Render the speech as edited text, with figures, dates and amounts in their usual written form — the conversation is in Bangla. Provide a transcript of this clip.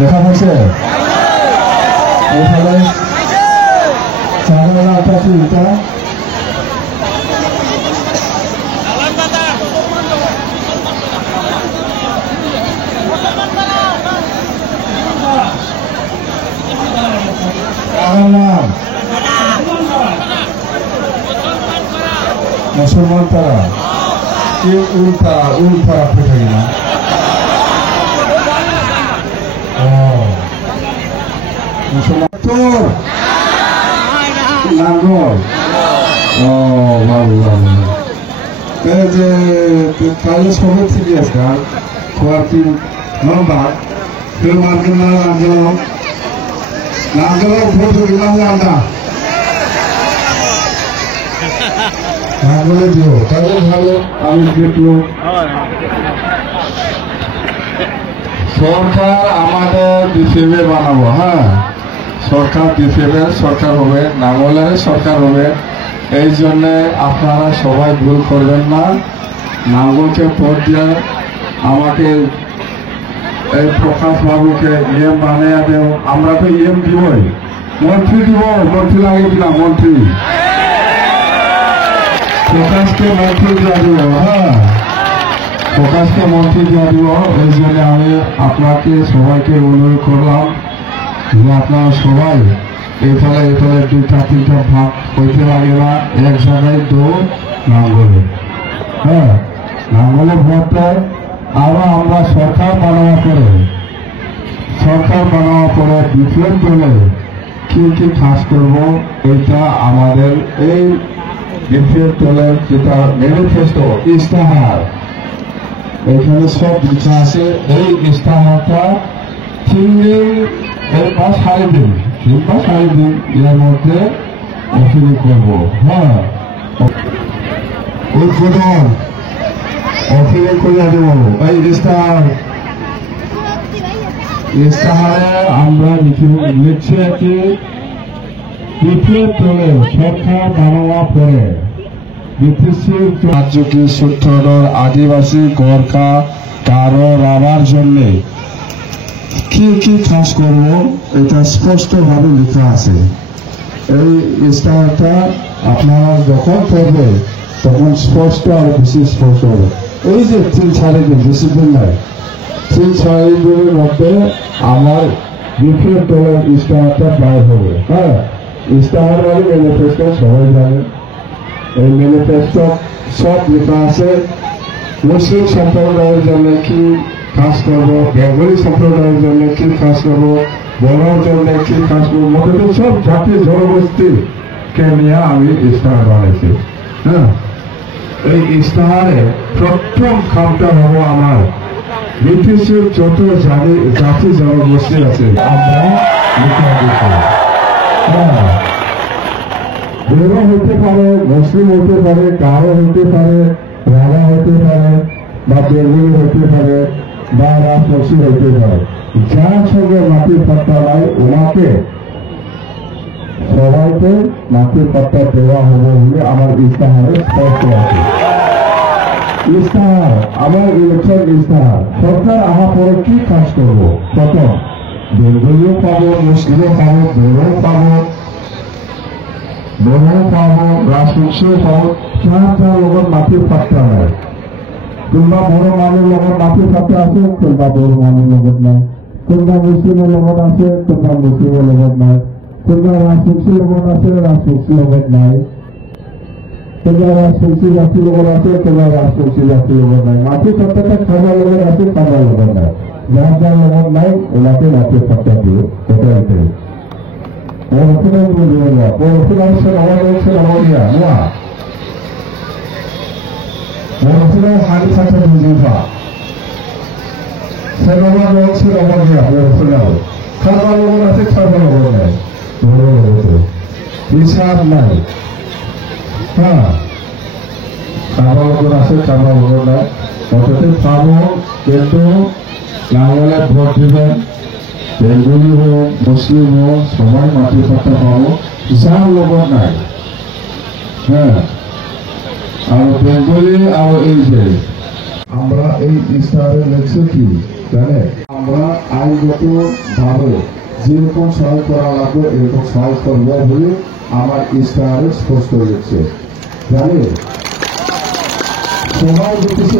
দেখা পাচ্ছে এখানে চাঁদা আছে এটা মুসলমান তারা কি উল্টা উল্টা পেটে না মুসলমান তোর নাঙ্গল ভালো ভালো এই যে কাজে সবে থেকে আছে খোয়ার কি নম্বর কেউ মার্কেট না নাঙ্গল ভোট দিলাম আমরা নাঙ্গলে দিও তাহলে ভালো আমি দেখলো সরকার আমাদের ডিসেবল বানাবো হ্যাঁ সরকার ডিসেবল সরকার হবে নাঙ্গলের সরকার হবে এই জন্য আপনারা সবাই ভুল করবেন না নাঙ্গলকে ভোট দিয়ে আমাকে এই প্রকাশ বাবুকে ইএম বানিয়ে দেব আমরা তো ইএম দিবই মন্ত্রী দিব মন্ত্রী লাগিয়ে দিলাম মন্ত্রী প্রকাশকে মন্ত্রী দিয়ে দিব হ্যাঁ প্রকাশকে মন্ত্রী দিয়ে দিব এই জন্য আমি আপনাকে সবাইকে অনুরোধ করলাম যে আপনারা সবাই এফালে দুইটা তিনটা ভাগ হইতে লাগে না এক জায়গায় নাঙ্গলে হ্যাঁ নাঙ্গলে ভোট দেয় আরো আমরা সরকার বানানোর পরে দ্বিতীয় দলে কি কি কাজ করব এটা আমাদের এই দ্বিতীয় দলের যেটা ম্যানিফেস্টো ইস্তাহার এখানে সব লেখা আছে এই ইস্তাহারটা 3 দিন বা 4 দিন এর মধ্যে অফিল করবো হ্যাঁ উদ্বোধন অফিল করে দেব এই ইস্তাহারে আমরা লিখছি কি দ্বিতীয় দলের সরকার বানানোর পরে রাজ্য কি সূত্রধর আদিবাসী গোর্খা গারো রাভার জন্য কি কি কাজ করব এটা স্পষ্ট ভাবে লেখা আছে এই ইস্তাহারটা আপনারা যখন পড়বে তখন স্পষ্ট আর বেশি স্পষ্ট হবে এই যে 3-4 দিন বেশি দিন নয় 3-4 দিনের মধ্যে আমার দ্বিতীয় দলের ইস্তাহারটা বাইর হবে হ্যাঁ ইস্তাহার মানে ম্যানিফেস্টো সবাই জানেন এই ম্যানিফেস্টো সব লেখা আছে মুসলিম সম্প্রদায়ের জন্য কি কাজ করবো বেঙ্গলি সম্প্রদায়ের জন্য কি কাজ করবো বড়োর জন্য কি কাজ করবো মোটামুটি সব জাতি জনগোষ্ঠীকে নিয়ে আমি ইস্তাহার বানাইছি হ্যাঁ এই ইস্তাহারে প্রথম কামটা হবো আমার ব্রিটিশের যত জাতি জনগোষ্ঠী আছে আমরা লিখে দিচ্ছি হ্যাঁ বড়ো হতে পারে মুসলিম হতে পারে গারো হতে পারে রাভা হতে পারে বা বেঙ্গলি হতে পারে বা রাজবংশী হতে পারে যার সঙ্গে মাটির পাত্তা নাই ওনাকে সবাইকে মাটির পাত্তা দেওয়া হবে বলে আমার ইস্তাহারে স্পষ্ট আছে ইস্তাহার আমার ইলেকশন ইস্তাহার সরকার আমার পরে কি কাজ করবো প্রথম বেঙ্গলিও পাবো মুসলিমও পাবো বড়ো পাবো রাজবংশীও পাবো যার লগত মাটির পাত্তা নাই কোনোবা বড় মানুষের লগত মাটির পাত্তা আছে কোনোবা বড় মানুষের লগত নাই কোনোবা মুসলিমের লগত আছে কোনোবা মুসলিমের লগত নাই কোনোবা রাজবংশীর লগত আছে রাজবংশীর লগত নাই কোনোবা রাজবংশী জাতির লগত আছে কোনোবা রাজবংশী জাতির লগত নাই মাটির পাত্তাটা খাবার লগত আছে খাবার লগত নাই যার লগত নাই ওনাকে মাটির পাত্তা দিয়ে এটাই পড়াশোনা হাড়ি খাতে বুঝিবা সেবা রয়েছে অবধিয়া পড়াশোনাও খাবার লগন আছে খাবার লগন নাই হিসাব নাই হ্যাঁ খাবার লগন আছে খাবার লগন নাই অথচ পাবো কিন্তু নাঙ্গলে ভোট দিবেন বেঙ্গলি হোক মুসলিম হোক সবাই মাটির পাত্তা পাবো যার লগত নাই হ্যাঁ আর বেঙ্গলি আর এই যে আমরা এই ইস্তাহারে লিখছি কি জানেন আমরা আইনগত ভাবে যেরকম সহায় করা লাগবে এরকম সহায় করবো বলে আমার ইস্তাহারে স্পষ্ট হয়েছে জানেন সবাই দেখেছে